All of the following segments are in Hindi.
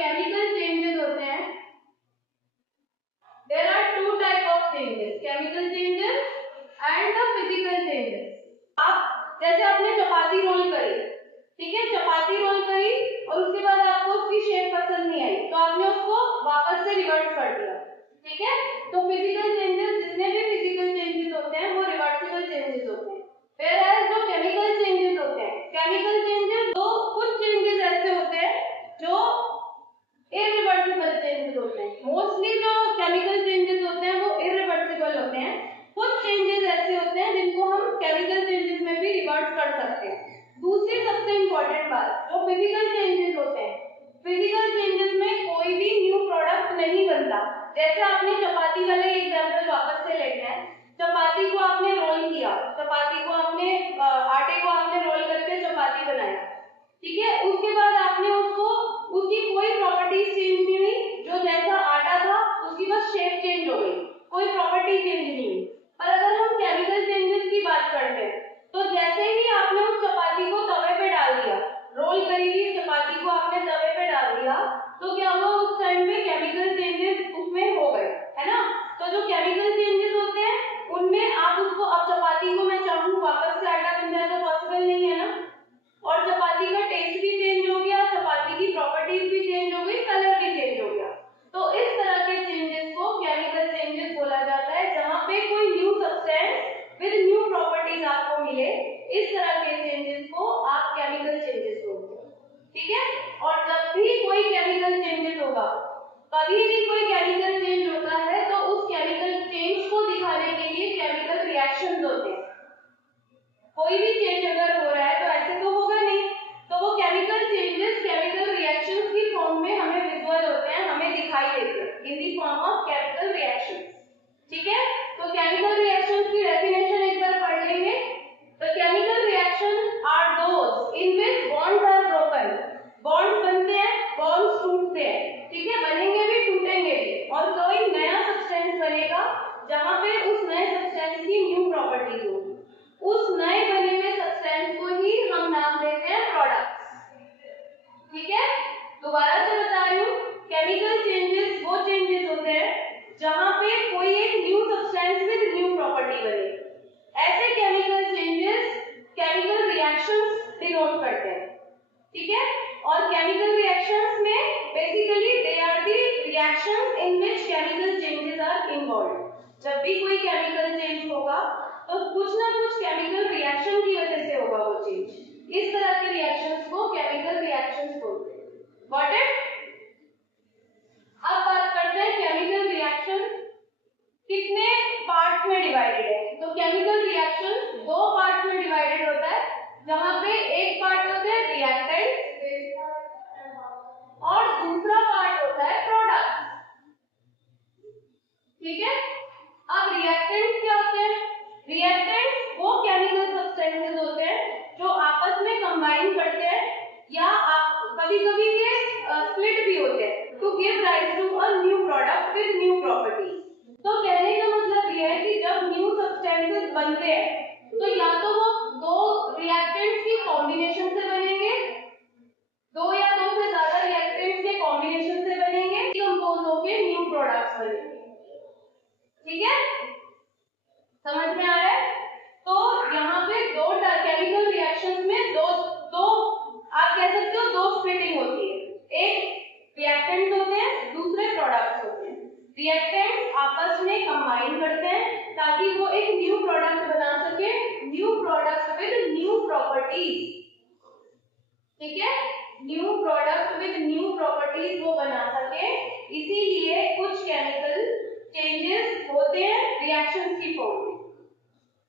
केमिकल चेंजेस होते हैं, there are two type of changes, chemical changes and the physical changes. आप जैसे आपने चपाती रोल करी, ठीक है, चपाती रोल करी और उसके बाद आपको उसकी शेप पसंद नहीं आई तो आपने उसको वापस से रिवर्स कर दिया, ठीक है। तो फिजिकल चेंजेस, जितने भी फिजिकल चेंजेस होते हैं वो रिवर्सिबल चेंजेस होते हैं। फिर है जो केमिकल चेंजेस होते हैं, केमिकल चेंजेस तो कुछ चेंजेस ऐसे होते हैं जो इरिवर्सिबल चेंजेस होते हैं। मोस्टली जो केमिकल चेंजेस होते हैं वो इरिवर्सिबल होते हैं। कुछ चेंजेस ऐसे होते हैं जिनको हम केमिकल चेंजेस में भी रिवर्स कर सकते हैं। दूसरी सबसे इंपॉर्टेंट बात, जो फिजिकल चेंजेस होते हैं, फिजिकल चेंजेस में कोई भी न्यू प्रोडक्ट नहीं बनता। जैसे आपने चपाती वाले एग्जांपल वापस से लेते हैं, चपाती को आपने रोल किया, चपाती को आपने आटे को आपने रोल करके चपाती बनाया, ठीक है। उसके बाद आपने उसको, उसकी कोई प्रॉपर्टीज चेंज नहीं हुई, जो जैसा आटा था उसकी बस शेप चेंज हो गई, कोई प्रॉपर्टी चेंज नहीं हुई। पर अगर हम केमिकल चेंजेस की बात करते हैं तो जैसे ही आपने उस चपाती को तवे पे डाल दिया, रोल करी हुई चपाती को आपने तवे पे डाल दिया, तो क्या हुआ, उस टाइम पे केमिकल चेंजेस उसमें हो गए, है ना। तो जो केमिकल चेंजेस होते हैं उनमें आप उसको, अब चपाती को मैं चाहूँ वापस से आटा बन जाए तो पॉसिबल नहीं है ना, और चपाती का टेस्ट भी चेंज हो गया, चपाती की प्रॉपर्टीज भी चेंज हो गई, कलर भी चेंज हो गया। तो इस तरह के चेंजेस को केमिकल चेंजेस बोला जाता है, जहां पे कोई new substance with new properties आपको मिले, इस तरह के चेंजेस को आप केमिकल चेंजेस बोलते हैं, ठीक है। और जब भी कोई केमिकल चेंजेस होगा, कभी भी कोई केमिकल चेंज होता है तो उस केमिकल चेंज को दिखाने के लिए केमिकल रिएक्शंस होते हैं। कोई भी चेंज अगर हो रहा है तो ऐसे तो होगा नहीं, तो वो केमिकल चेंजेस केमिकल रिएक्शंस की फॉर्म में हमें विजुअल होते हैं, हमें दिखाई देते हैं in the form of chemical reactions, ठीक है। तो केमिकल रिएक्शंस की डेफिनेशन एक बार पढ़ लेंगे। The chemical reactions are those in which bonds are broken, bonds बनते हैं, बॉन्ड्स टूटते हैं, ठीक है, बनेंगे भी टूटेंगे भी, और कोई नया सब्सटेंस बनेगा जहां पे उस नए सब्सटेंस की न्यू प्रॉपर्टीज होगी। उस नए बने हुए सब्सटेंस को ही हम नाम देते हैं प्रोडक्ट्स, ठीक है। दोबारा से बता रही हूँ, केमिकल चेंजेस वो चेंजेस होते हैं जहां पे कोई एक new substance with new property बने, ऐसे chemical changes chemical reactions denote करते हैं, ठीक है। और केमिकल रिएक्शंस में basically they are the reactions in which chemical changes are involved. जब भी कोई केमिकल चेंज होगा तो कुछ ना कुछ केमिकल रिएक्शन की वजह से होगा वो चेंज। इस तरह के रिएक्शंस को केमिकल रिएक्शंस बोलते हैं। Got it? अब बात करते हैं केमिकल रिएक्शन कितने पार्ट्स में डिवाइडेड है। तो केमिकल रिएक्शन दो पार्ट्स में डिवाइडेड होता है, जहां पे एक पार्ट होता है रिएक्टेंट और दूसरा पार्ट होता है प्रोडक्ट, ठीक है। अब रिएक्टेंट्स क्या होते हैं? रिएक्टेंट्स वो केमिकल सब्सटेंसेस होते हैं जो आपस में कंबाइन करते हैं, या कभी-कभी ये स्प्लिट भी होते हैं to give rise to a new product with new properties. तो कहने का मतलब ये है कि जब न्यू सब्सटेंसेस बनते हैं तो या तो वो दो रिएक्टेंट्स की कॉम्बिनेशन से बनेंगे, दो या दो से ज्यादा रिएक्टेंट्स के कॉम्बिनेशन से बनेंगे, कंपोज होकर न्यू प्रोडक्ट्स बनेंगे, ठीक है, समझ में आ रहा है। तो यहाँ पे दो केमिकल रिएक्शंस में दो आप कह सकते हो दो स्प्लिटिंग होती है, एक रिएक्टेंट्स होते हैं, दूसरे प्रोडक्ट्स होते हैं। रिएक्टेंट्स आपस में कंबाइन करते हैं ताकि वो एक न्यू प्रोडक्ट बना सके, new product with new properties, ठीक है, new product with new properties वो बना सके। इसीलिए कुछ केमिकल चेंजेस होते हैं रिएक्शंस की फॉर्म में,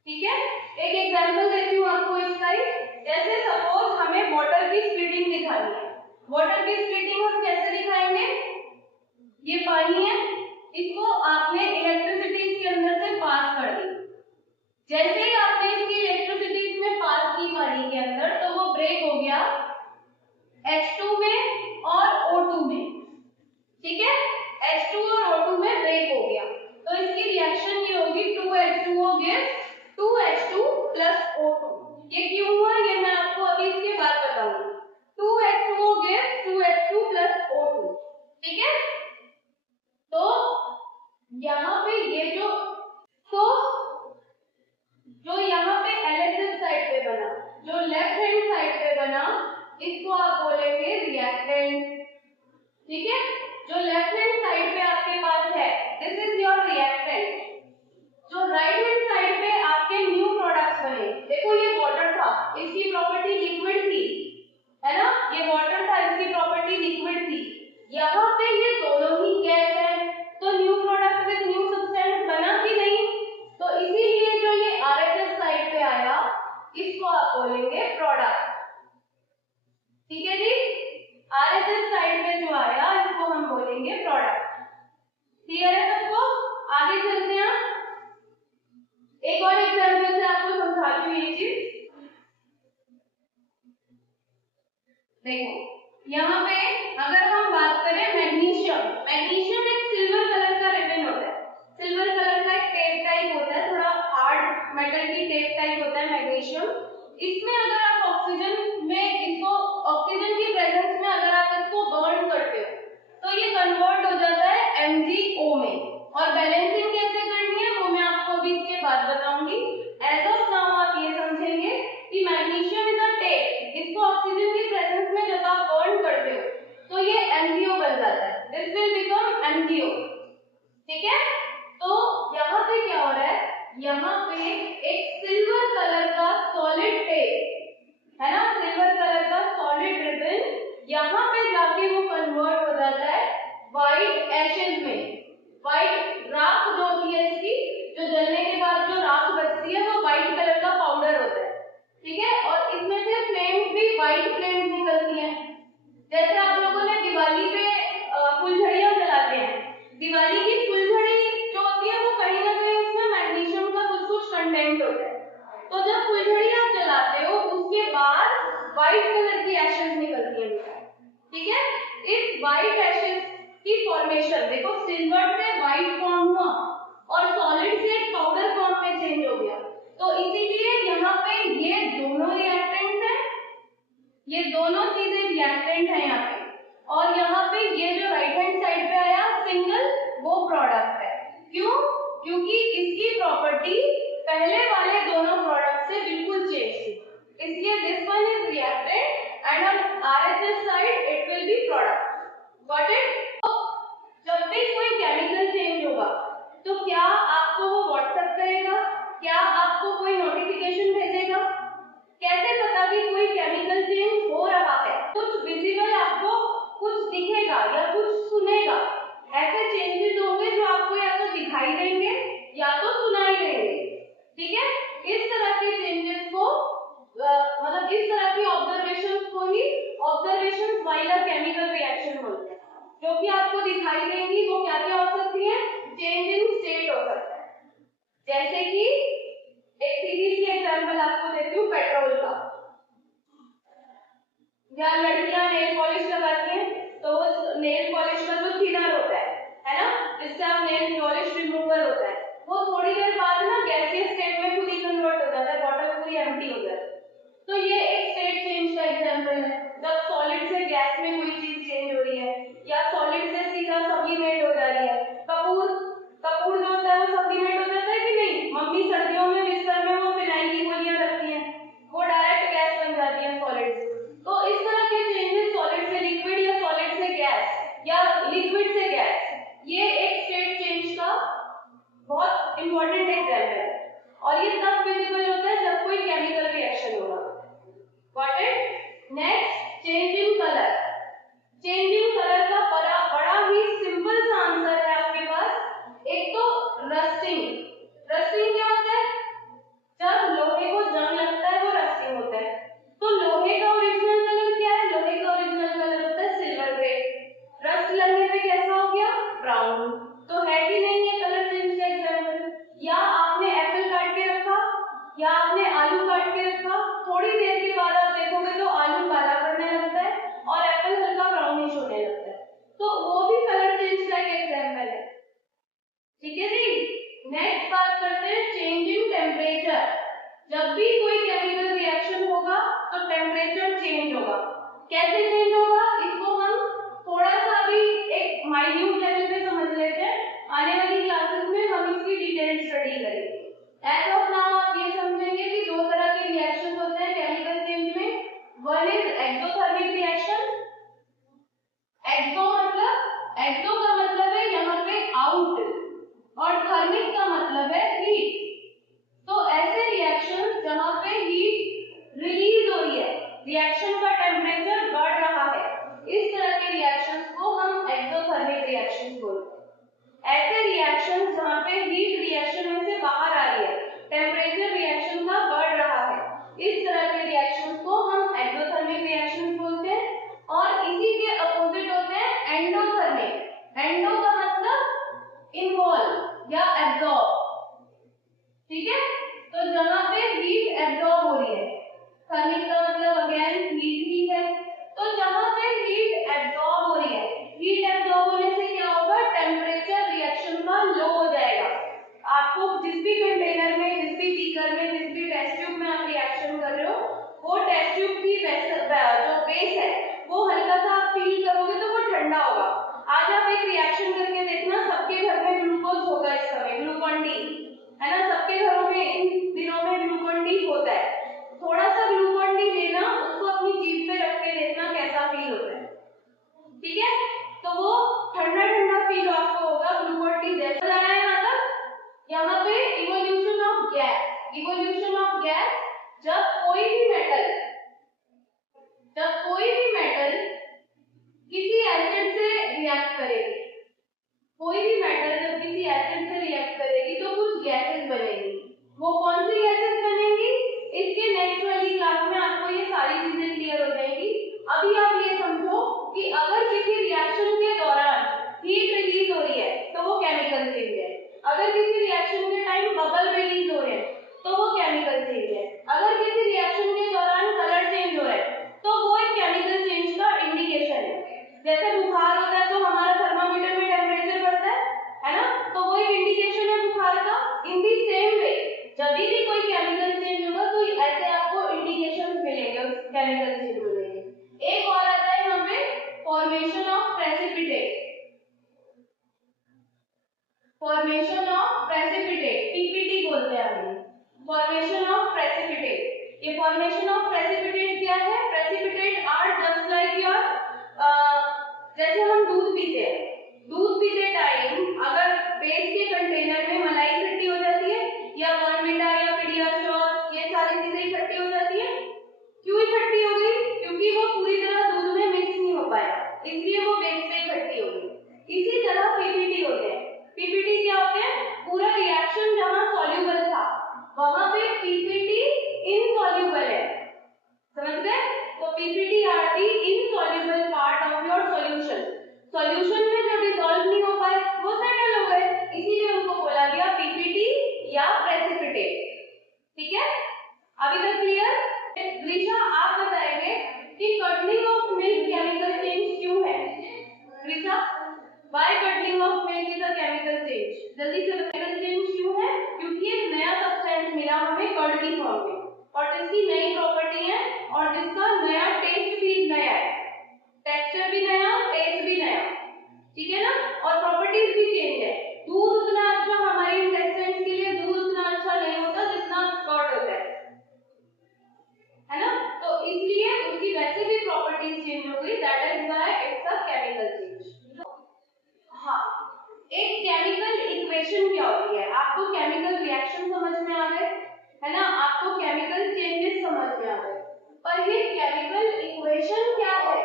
ठीक है। एक एग्जांपल देती हूँ आपको इसका ही। जैसे सपोज हमें वाटर की स्प्लिटिंग दिखानी है। वाटर की स्प्लिटिंग हम कैसे दिखाएंगे? ये पानी है, इसको आपने इलेक्ट्रिसिटी इसके अंदर से पास कर दी, जैसे ही आपने इसकी इलेक्ट्रिसिटी इसमें पास की पानी के अंदर तो वो ब्रेक हो गया H2 में और O2 में, ठीक है, H2 और O2 में ब्रेक हो गया, तो इसकी रिएक्शन ये होगी 2H2O gives 2H2 plus O2। ये क्यों हुआ ये मैं आपको अभी इसके बाद बताऊंगी। 2H2O gives 2H2 plus O2। बोलेंगे रिएक्टेंट। ठीक है, जो लेफ्ट हैंड साइड पे आपके पास है दिस इज योर रिएक्टेंट। जो राइट हैंड साइड पे आपके न्यू प्रोडक्ट्स बने, देखो ये वाटर था, इसकी प्रॉपर्टी लिक्विड थी, है ना, ये वाटर था, इसकी प्रॉपर्टी लिक्विड थी। यहाँ पे ये दोनों ही गैस है, तो new product with new substance बना कि नहीं, तो इसीलिए जो ये आरएचएस साइड पे आया इसको आप बोलेंगे प्रोडक्ट। ठीक है जी, आरएचएस साइड पे जो आया इसको हम बोलेंगे प्रोडक्ट। क्लियर है सबको? आगे चलते हैं, एक और एग्जांपल से आपको समझाती हूँ ये चीज। देखो यहाँ पे अगर हम बात करें मैग्नीशियम, मैग्नीशियम एक सिल्वर कलर का रिबन होता है, सिल्वर कलर का एक टेप टाइप होता है, थोड़ा हार्ड मेटल की टेप टाइप होता है मैग्नीशियम। इसमें अगर आप ऑक्सीजन में इसको, ऑक्सीजन की प्रेजेंस में अगर आप इसको बर्न करते हो तो ये कन्वर्ट हो जाता है MgO में, और बैलेंसिंग कैसे करनी है वो मैं आपको अभी इसके बाद बताऊंगी। एज ऑफ नाउ आप ये समझेंगे कि मैग्नीशियम इज अ टेप, इसको ऑक्सीजन की प्रेजेंस में जब आप बर्न करते हो तो ये MgO बन जाता है, दिस विल बिकम MgO। ठीक है, तो यहाँ पे क्या हो रहा है, यहाँ पे एक सिल्वर कलर का सॉलिड टेप है ना, सिल्वर कलर का सॉलिड रिबन, यहाँ पे जाके वो कन्वर्ट हो जाता है व्हाइट एशेज में। व्हाइट राख जो होती है इसकी, जो जलने के बाद जो राख बचती है वो व्हाइट कलर का पाउडर होता है। ठीक है, और इसमें से फ्लेम्स भी व्हाइट फ्लेम्स निकलती हैं। जैसे आप लोगों ने दिवाली पे फुलझड़ियां जलाते हैं, दिवाली की फुलझड़ी जो होती है वो कहीं ना कहीं उसमें मैग्नीशियम का कुछ कंटेंट होता है, तो जब फुलझड़ी आप जलाते हो उसके बाद व्हाइट कलर की एशेज निकलती है। ठीक है, इस व्हाइट एशेज की फॉर्मेशन देखो, सिल्वर से व्हाइट फॉर्म हुआ और सॉलिड से पाउडर फॉर्म में चेंज हो गया, तो इसीलिए यहाँ पे ये दोनों रिएक्टेंट हैं, ये दोनों चीजें रिएक्टेंट है यहाँ पे, और यहाँ पे ये जो राइट हैंड साइड पे आया सिंगल वो प्रोडक्ट है। क्यों? क्योंकि इसकी प्रॉपर्टी पहले वाले दोनों प्रोडक्ट से बिल्कुल चेंज थी, इसलिए this one is reactant and on RHS side it will be product. Got it? जब भी कोई केमिकल चेंज होगा तो क्या आपको वो व्हाट्सएप करेगा, क्या आपको कोई नोटिफिकेशन भेजेगा? कैसे पता कि कोई केमिकल चेंज हो रहा है? कुछ विजिबल आपको कुछ दिखेगा या कुछ सुनेगा, ऐसे चेंजेस होंगे जो आपको या तो दिखाई देंगे या तो सुनाई देंगे। ठीक है, इस तरह के चेंजेस को मतलब इस तरह की ऑब्जर्वेशंस को ही observations while a chemical reaction बोलते हैं, जो कि आपको दिखाई देंगी। वो क्या क्या हो सकती है? चेंज इन स्टेट हो सकता है, जैसे कि एक सीधी सी एग्जांपल आपको देती हूँ पेट्रोल का, या लड़कियां नेल पॉलिश लगाती हैं तो वो नेल पॉलिश का जो थिनर होता है ना, जिससे आप नेल पॉलिश रिमूवर होता है, वो थोड़ी देर बाद ना गैसीय स्टेट में खुद ही कन्वर्ट हो जाता है, बॉटल पूरी एम्प्टी हो जाती है। तो ये एक स्टेट चेंज का एग्जांपल है, जब सॉलिड से गैस में कोई चीज चेंज हो रही है या सॉलिड से सीधा सब्लिमेट हो जा रही है। कपूर जो होता है वो सब्लिमेट हो जाता है कि नहीं? मम्मी सर्दियों में बिस्तर में वो फिनाइल की गोलियां रखती हैं, वो डायरेक्ट गैस बन जाती है सॉलिड से। तो इस तरह के चेंजेस सॉलिड से लिक्विड या सॉलिड से गैस या लिक्विड से गैस, ये एक स्टेट चेंज का बहुत इंपॉर्टेंट एग्जांपल है, और ये तब विजिबल होता है जब कोई केमिकल रिएक्शन होगा। Got it? Next, change in colour. Change in colour का बड़ा ही सिंपल सा आंसर है आपके पास। एक तो रस्टिंग। रस्टिंग क्या होता है? जब लोहे को जंग लगता है वो रस्टिंग होता है। तो लोहे का ओरिजिनल कलर क्या है? लोहे का ओरिजिनल कलर होता है सिल्वर ग्रे। रस्ट लगने पे कैसा हो गया? ब्राउन। तो है कि नहीं ये कलर चेंज का एग्जांपल? या आपने एप्पल काट के रखा या आपने आलू काट के रखा, थोड़ी देर के बाद आप देखोगे तो आलू काला पड़ने लगता है और एप्पल हल्का ब्राउनिश हो ठीक है, तो वो ठंडा ठंडा फील आपको होगा ग्लूकोन डी जैसा आया यहाँ तक। यहाँ पे evolution of gas, evolution of gas, जब कोई भी मेटल किसी एसिड से रिएक्ट करेगी, कोई भी मेटल जब किसी एसिड से रिएक्ट करेगी तो कुछ गैसेस बनेगी। वो कौन सी गैसेस बनेंगी, इसके नेक्स्ट वाली क्लास में आपको ये सारी चीजें क्लियर हो जाएंगी। अभी आप ये समझो कि अगर किसी रिएक्शन के दौरान हीट रिलीज हो रही है तो वो केमिकल चेंज है, अगर किसी रिएक्शन के टाइम बबल रिलीज हो रहे हैं तो वो केमिकल चेंज है, अगर किसी रिएक्शन के दौरान कलर चेंज हो रहा है तो वो एक केमिकल चेंज का इंडिकेशन है। जैसे बुखार होता है तो हमारा थर्मामीटर में टेम्परेचर बढ़ता है ना, तो वो एक इंडिकेशन है बुखार का। इन दी सेम वे जब भी कोई केमिकल चेंज होगा तो ऐसे आपको इंडिकेशंस मिलेंगे, उस केमिकल चेंज मिलेंगे। एक और आता है यहाँ पे formation of precipitate, formation of precipitate, PPT बोलते हैं हम, फॉर्मेशन ऑफ प्रेसिपिटेट। ये फॉर्मेशन ऑफ प्रेसिपिटेट क्या है, precipitate are just like your, जैसे हम दूध पीते हैं, दूध पीते टाइम अगर बेस के कंटेनर में मलाई इकट्ठी हो जाती है या बॉर्नविटा या पीडियाश्योर ये सारी चीजें इकट्ठी हो जाती है, क्यों इकट्ठी हो गई, क्योंकि वो पूरी तरह दूध में मिक्स नहीं हो पाया, इसलिए वो बेस पे इकट्ठी हो गई। इसी तरह पीपीटी होते हैं, पीपीटी क्या होते हैं, पूरा रिएक्शन जहां सॉल्यूबल था वहां पे पीपीटी इनसॉल्यूबल है, समझ गए। तो PPT are the insoluble part of your solution, solution में जो डिसॉल्व नहीं हो पाए वो सेटल हो गए, इसीलिए उनको बोला गया पीपीटी या प्रेसिपिटेट। ठीक है, अभी तक क्लियर। ऋषा आप बताएंगे कि curdling of milk chemical change क्यों है। Risha, why curdling of milk is a chemical change, जल्दी से केमिकल चेंज क्यों है, क्योंकि एक नया सब्सटेंस मिला हमें कर्ड की फॉर्म में और जिसकी नई प्रॉपर्टी है और जिसका नया टेस्ट भी नया है, टेक्सचर भी नया, टेस्ट भी नया, ठीक है ना, और प्रॉपर्टीज भी चेंज है। दूध उतना अच्छा हमारे इंटेस्टाइन्स के लिए दूध उतना अच्छा नहीं होता जितना कर्ड होता है ना, तो इसलिए उसकी वैसे भी प्रॉपर्टीज चेंज हो गई, that is why it's a chemical change. हाँ, एक केमिकल इक्वेशन क्या होती है, आपको केमिकल रिएक्शन समझ में आ गए है ना, आपको केमिकल चेंजेस समझ में आ गए, पर ये केमिकल इक्वेशन क्या है।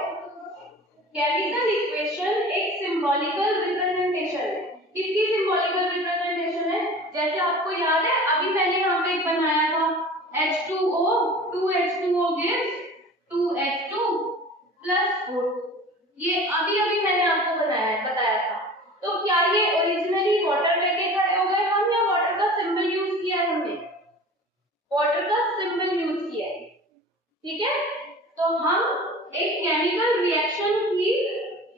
केमिकल इक्वेशन एक सिंबॉलिकल रिप्रेजेंटेशन है। किसकी सिंबॉलिकल रिप्रेजेंटेशन है, जैसे आपको याद है अभी मैंने यहाँ पे एक बनाया था H2O, 2H2O gives 2H2 plus 4, ये अभी अभी मैंने आपको बताया था। तो क्या ये ओरिजिनली वाटर लेके खड़े हो गए हम या वाटर का सिंबल यूज किया है हमने, वाटर का सिंबल यूज किया है, ठीक है। तो हम एक केमिकल रिएक्शन की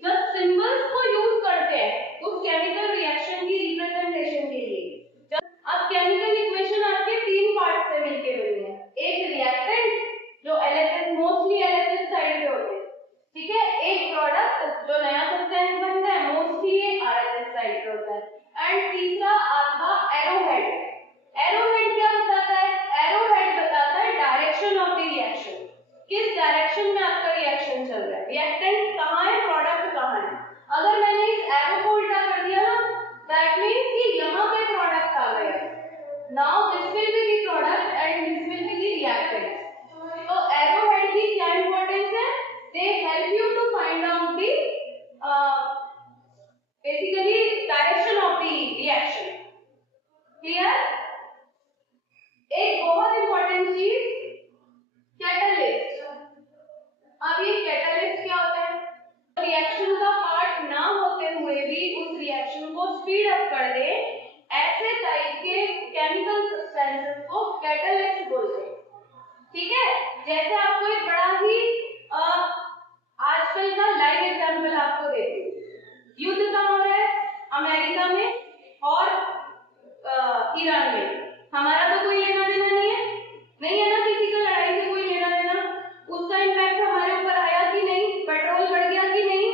जब सिंबल्स को यूज करते हैं उस केमिकल रिएक्शन की रिप्रेजेंटेशन के लिए, अब केमिकल इक्वेशन आपके तीन पार्ट से मिलके बनी है, एक रिएक्टेंट जो एलएचएस मोस्टली एलएचएस साइड पे होते हैं, ठीक है, एक प्रोडक्ट जो नया सब्सटेंस बनता है मोस्टली ये आरएचएस साइड पे होता है, एंड तीसरा आपका एरोहेड। एरोहेड क्या बताता है, एरोहेड बताता है डायरेक्शन ऑफ द रिएक्शन, किस डायरेक्शन में आपका रिएक्शन चल रहा है, रिएक्टेंट कहां है, प्रोडक्ट कहां है। अगर मैंने इस एरो को उल्टा कर दिया ना, दैट मींस कि यहां पे प्रोडक्ट आ गया, now this will be the product and this will be the reactant. तो एरोहेड की क्या इंपॉर्टेंस है, they help you to find out the basically direction of the reaction. Clear. एक बहुत इंपॉर्टेंट चीज कैटलिस्ट। अब ये कैटलिस्ट क्या होता है, रिएक्शन का पार्ट ना होते हुए भी उस रिएक्शन को स्पीड अप कर दे, ऐसे टाइप के केमिकल सब्सटेंसेस को कैटलिस्ट बोलते हैं, ठीक है। जैसे आपको एक बड़ा ही आजकल का लाइव एग्जांपल आपको देती हूँ, युद्ध कहाँ हो रहा है, अमेरिका में और ईरान में, हमारा तो कोई लेना देना नहीं है ना, किसी का लड़ाई से कोई लेना देना, उसका इम्पैक्ट हमारे ऊपर आया कि नहीं, पेट्रोल बढ़ गया कि नहीं,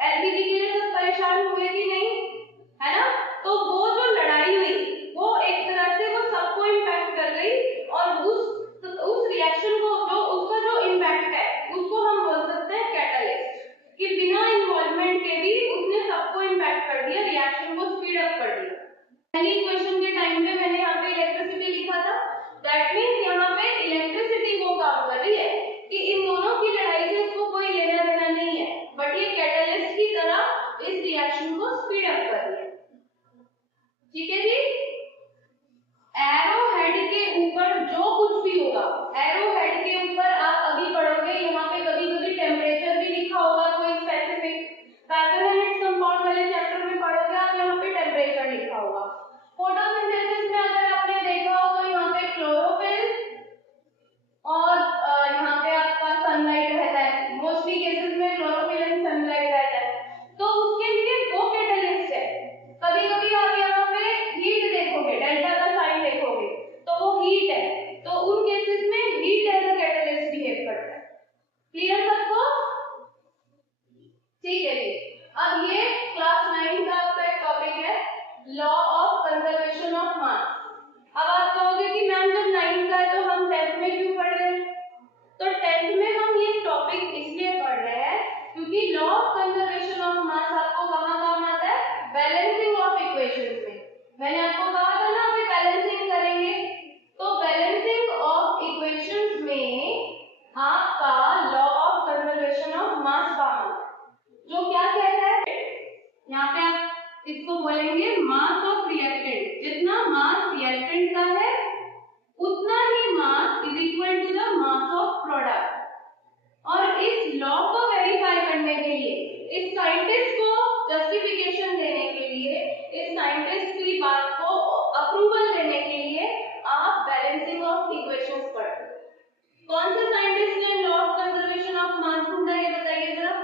एलपीजी के लिए सब परेशान हुए कि नहीं, है ना। तो वो जो लड़ाई हुई वो एक तरह से वो सबको इम्पैक्ट कर गई और उस रिएक्शन को जो उसका जो इम्पैक्ट है उसको हम बोल सकते हैं कैटलिस्ट, कि ठीक है जी। अब ये क्लास 9 का आपका एक टॉपिक है law of conservation of mass. अब आप कहोगे कि मैम जब 9 का है तो हम 10th में क्यों पढ़ रहे हैं? तो 10th में हम ये टॉपिक इसलिए पढ़ रहे हैं क्योंकि law of conservation of mass आपको कहाँ काम आता है? बैलेंसिंग ऑफ इक्वेशंस में। मैंने आपको कहा था ना अभी बैलेंसिंग करेंगे, तो बैलेंसिंग ऑफ इक्वेशंस में आपका law of conservation of mass काम आता है, जो क्या कहता है यहाँ पे आप इसको बोलेंगे मास ऑफ रिएक्टेंट। जितना मास रिएक्टेंट का है उतना ही mass is equal to the mass of product. और इस लॉ को वेरीफाई करने के लिए, इस साइंटिस्ट को जस्टिफिकेशन देने के लिए, इस साइंटिस्ट की बात को अप्रूवल देने के लिए आप बैलेंसिंग ऑफ इक्वेशंस पढ़ते हैं। कौन से साइंटिस्ट ने law of conservation of mass ढूंढा ये बताइए जरा।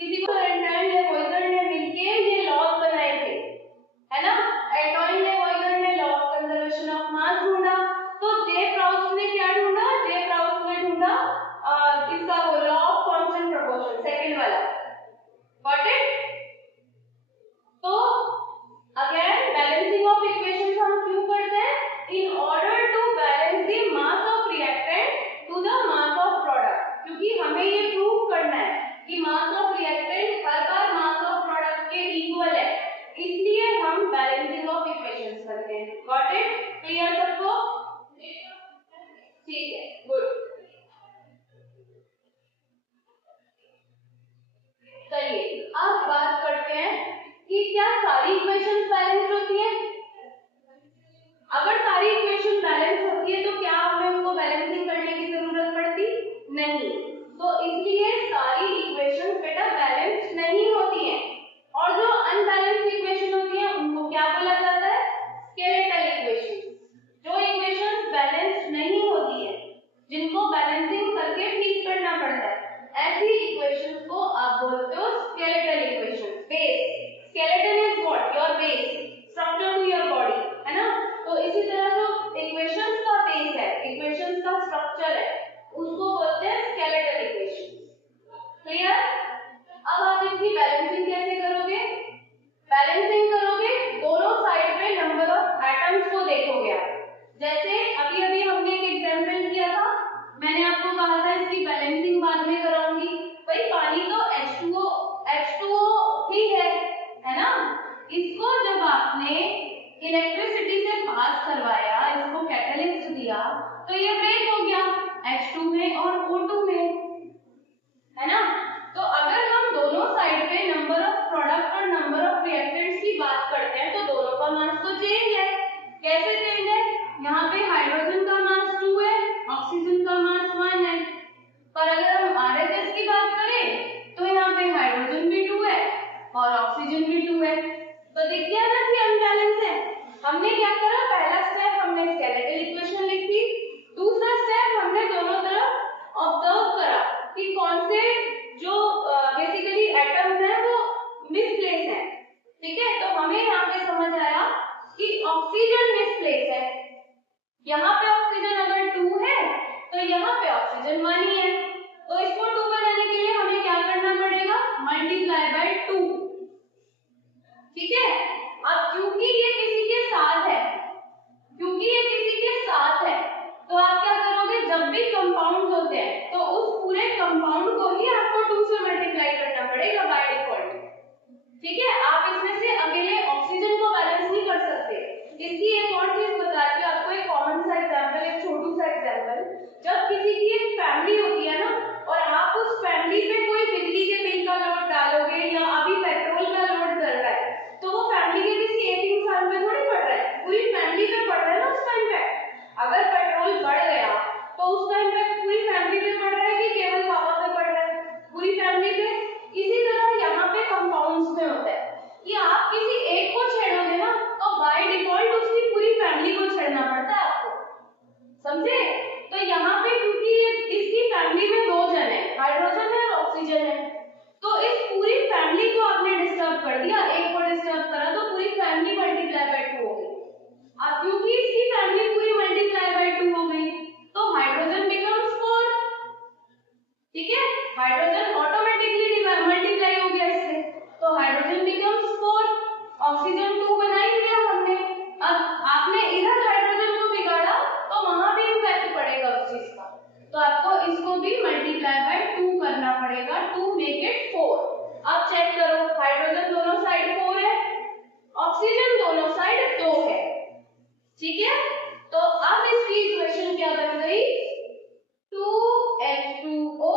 किसी को एल्टॉइन ने वॉइजर ने मिलके ये लॉज बनाए थे, है ना। एल्टॉइन ने वॉइजर ने law of conservation of mass ढूंढा, तो जे प्राउस्ट ने क्या ढूंढा? जे प्राउस्ट ने ढूंढा इसका वो law of constant proportion, second वाला। Got it? तो अगेन बैलेंसिंग ऑफ इक्वेशंस हम क्यों करते हैं? In order to balance the mass of reactant to the mass of product, क्योंकि हमें ये प्रूव करना है कि मास ऑफ रिएक्टेंट हर बार मास ऑफ प्रोडक्ट के इक्वल है, इसलिए हम बैलेंसिंग ऑफ इक्वेशंस करते हैं। Got it? क्लियर सबको? ठीक है, गुड। चलिए अब बात करते हैं कि क्या सारी इक्वेशंस बैलेंस होती हैं। अगर सारी इक्वेशन बैलेंस होती है तो क्या हमें उनको बैलेंसिंग करने की जरूरत पड़ती? नहीं। तो इसलिए सारी इक्वेशंस बेटा बैलेंस नहीं होती हैं, और जो अनबैलेंस्ड इक्वेशन होती है उनको क्या बोला जाता है? Skeletal equation. जो इक्वेशंस बैलेंस नहीं होती है, जिनको बैलेंसिंग करके ठीक करना पड़ता है, ऐसी इक्वेशंस को आप बोलते हो skeletal equation. Base, skeleton is what? Your base, structure to your body, है ना। तो इसी तरह जो इक्वेशंस का बेस है, इक्वेशंस का स्ट्रक्चर है, उसको बोलते हैं स्केलेटल इक्वेशन। क्लियर? अब आप इसकी बैलेंसिंग कैसे करोगे? बैलेंसिंग करोगे, दोनों साइड पे नंबर ऑफ एटम्स को देखोगे आप। जैसे अभी अभी हमने एक एग्जांपल किया था, मैंने आपको कहा था इसकी बैलेंसिंग बाद में कराऊंगी। भाई पानी तो H2O ही है ना। इसको जब आपने इलेक्ट्रिसिटी से पास करवाया, इसको कैटलिस्ट दिया, तो ये ब्रेक हो गया H2 में और O2 में, है ना। तो अगर हम दोनों साइड पे नंबर ऑफ प्रोडक्ट और नंबर ऑफ रिएक्टेंट्स की बात करते हैं तो दोनों का मास तो चेंज है। कैसे चेंज है? यहाँ पे हाइड्रोजन का मास 2 है, ऑक्सीजन का मास 1 है। पर अगर हम RHS की बात करें तो यहाँ पे हाइड्रोजन भी 2 है और ऑक्सीजन भी 2 है। तो दिख गया ना कि अनबैलेंस है। हमने क्या करा? पहला स्टेप हमने स्केलेटल इक्वेशन लिख दी, दूसरा स्टेप हमने दोनों तरफ ऑब्जर्व करा कि कौन से जो बेसिकली एटम्स हैं वो मिसप्लेस हैं। ठीक है, तो हमें यहाँ पे समझ आया कि ऑक्सीजन मिसप्लेस है। यहाँ पे ऑक्सीजन अगर 2 है तो यहाँ पे ऑक्सीजन 1 ही है, तो इसको 2 बनाने के लिए हमें क्या करना पड़ेगा? Multiply by 2। ठीक है। अब क्योंकि ये किसी के साथ है, तो आप क्या करोगे? जब भी कंपाउंड्स होते हैं तो उस पूरे कंपाउंड को ही आपको 2 से मल्टीप्लाई करना पड़ेगा बाय डिफॉल्ट। ठीक है, आप इसमें से अकेले ऑक्सीजन को बैलेंस नहीं कर सकते। इसकी एक और चीज बताती हूँ आपको, एक कॉमन सा एग्जांपल, एक छोटू सा एग्जांपल। जब किसी की एक फैमिली होती है ना, और आप उस फैमिली पे कोई बिजली के बिल का लोड डालोगे या अभी पेट्रोल का लोड चल रहा है, तो वो फैमिली के किसी एक इंसान पे थोड़ी पड़ रहा है, पूरी फैमिली पे पड़ रहा है ना उस टाइम पे। अगर पेट्रोल बढ़ गया तो उस टाइम पे पूरी फैमिली पे पड़ रहा है कि केवल पापा पे पड़ रहा है? पूरी फैमिली पे। इसी तरह यहाँ पे कंपाउंड्स में होता है। ऑक्सीजन 2 बना ही दिया हमने। अब आपने इधर हाइड्रोजन को बिगाड़ा तो वहां भी इफेक्ट पड़ेगा उस चीज का, तो आपको इसको भी मल्टीप्लाई बाय 2 करना पड़ेगा, टू मेक इट 4। अब चेक करो, हाइड्रोजन दोनों साइड 4 है, ऑक्सीजन दोनों साइड 2 है, ठीक है। तो अब इसकी इक्वेशन क्या बन गई, 2H2O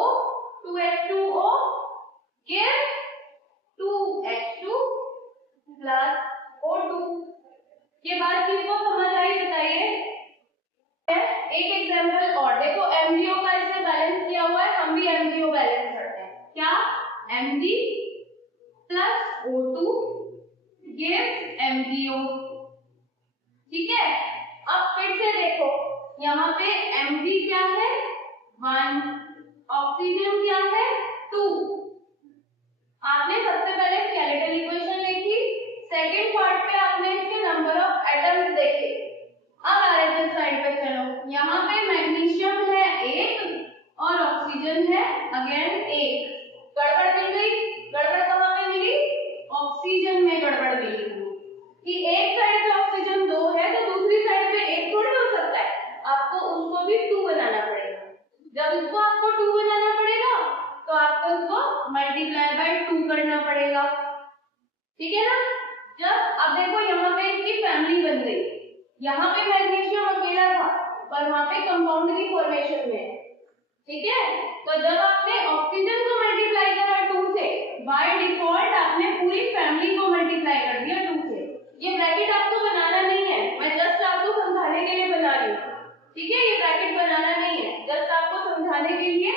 2H2O give 2H2 plus O2। ये बात किसको समझ आई बताइए। एक एग्जांपल और देखो, MgO का इससे बैलेंस किया हुआ है, हम भी MgO बैलेंस करते हैं। क्या, Mg plus O2 gives MgO, ठीक है। अब फिर से देखो, यहाँ पे Mg क्या है 1, ऑक्सीजन क्या है 2। आपने सबसे पहले स्केलेटल इक्वेशन लिखी, सेकंड पार्ट पे आपने इसके नंबर ऑफ एटम्स देखे। अब आरएचएस साइड पे चलो, यहाँ पे मैग्नीशियम है 1 और ऑक्सीजन है अगेन 1। गड़बड़ मिल गई, गड़बड़ कहाँ पे मिली, ऑक्सीजन में गड़बड़ मिली कि एक साइड पे ऑक्सीजन 2 है तो दूसरी साइड पे 1 थोड़ी हो सकता है, आपको उसको भी 2 बनाना पड़ेगा। जब इसको आपको 2 बनाना पड़ेगा तो आपको इसको मल्टीप्लाई बाय 2 करना पड़ेगा, ठीक है ना। जब अब देखो यहाँ पे इसकी फैमिली बन गई, यहाँ पे मैग्नीशियम अकेला था पर वहां पे कंपाउंड की फॉर्मेशन में है, ठीक है। तो जब आपने ऑक्सीजन को मल्टीप्लाई करा 2 से, बाय डिफॉल्ट आपने पूरी फैमिली को मल्टीप्लाई कर दिया 2 से। ये ब्रैकेट आपको बनाना नहीं है, मैं जस्ट आपको समझाने के लिए बना रही हूँ, ठीक है। ये ब्रैकेट बनाना नहीं है, जस्ट आपको समझाने के लिए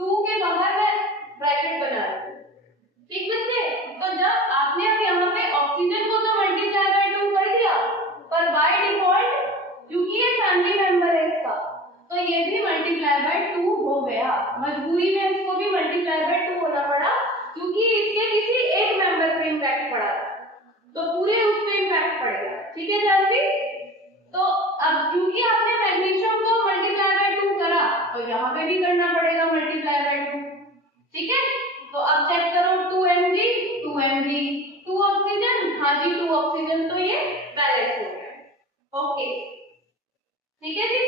2 के बाहर मैं ब्रैकेट बना रही हूँ, ठीक बच्चे। तो जब आपने अब यहाँ पे ऑक्सीजन को तो मल्टीप्लाई बाय 2 कर दिया, पर बाय डिफॉल्ट क्योंकि ये फैमिली मेंबर है इसका, तो ये भी मल्टीप्लाई बाय 2 हो गया। मजबूरी में इसको भी मल्टीप्लाई बाय 2 होना पड़ा क्योंकि इसके किसी एक मेंबर पे इम्पैक्ट पड़ा था, तो पूरे उस पे इम्पैक्ट पड़ेगा, ठीक है जानवी। तो अब क्योंकि आपने मैग्नीशियम को मल्टीप्लाई बाय 2 करा तो यहाँ पे भी करना पड़ेगा मल्टीप्लाई बाय 2, ठीक है। तो अब चेक करो 2Mg 2Mg 2 ऑक्सीजन, हाँ जी 2 ऑक्सीजन, तो ये बैलेंस हो गया, ओके, ठीक है जी।